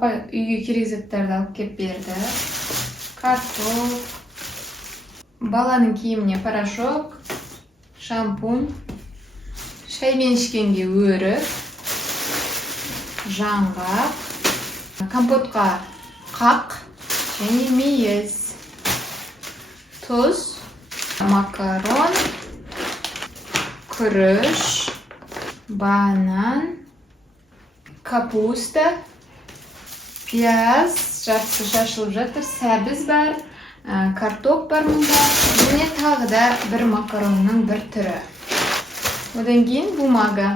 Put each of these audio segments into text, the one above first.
Papa uyga kerak zatlarni olib kelib berdi. Kartof, balaning kiyimine poрошок, shampun, shaymenishkanga o'rik, жаңғақ, kompotqa qaq және meyez, tuz, makaron, күріш, banan, kapusta, piyaz, жақсы шашылып жатыр, сәбіз бар, картоп бар мұнда, және тағы да бір макаронның бір түрі. Одан кейін бумага.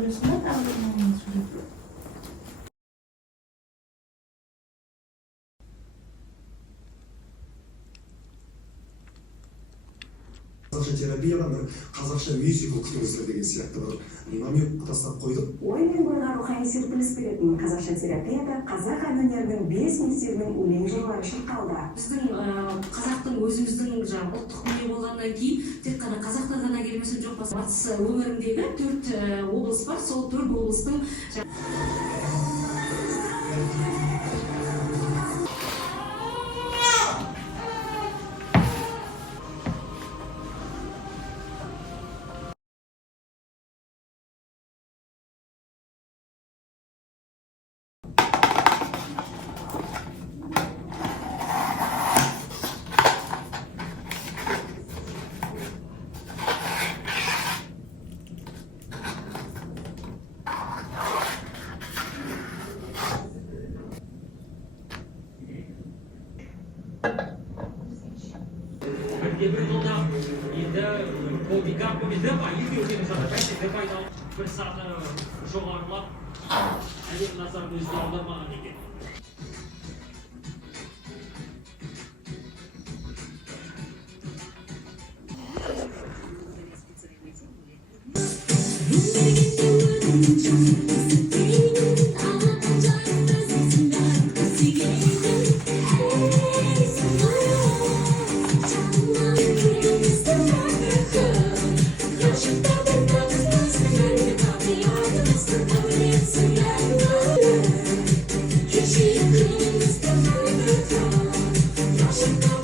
Burasında kaldırmamız sürekli. қазақша терапияға бір қазақша мюзикл күтіңіздер деген сияқты бір намек тастап қойдық. Ой мен бойға рухани серпіліс беретін қазақша терапияда қазақ әнөнерінің 5 мектебінің өлең жырлары шырқалды. Біздің қазақтың өзіміздің жаңағы ұлттық дүние болғаннан кейін тек қана қазақтан ғана келмесе жоқ, батыс өңіріндегі 4 облыс бар, сол 4 облыстың Бір жылда енді ковидқа екеуінің жағдайда пайдалы бір саты жоғарылап әлем назарын өзіне аудармаған екен. She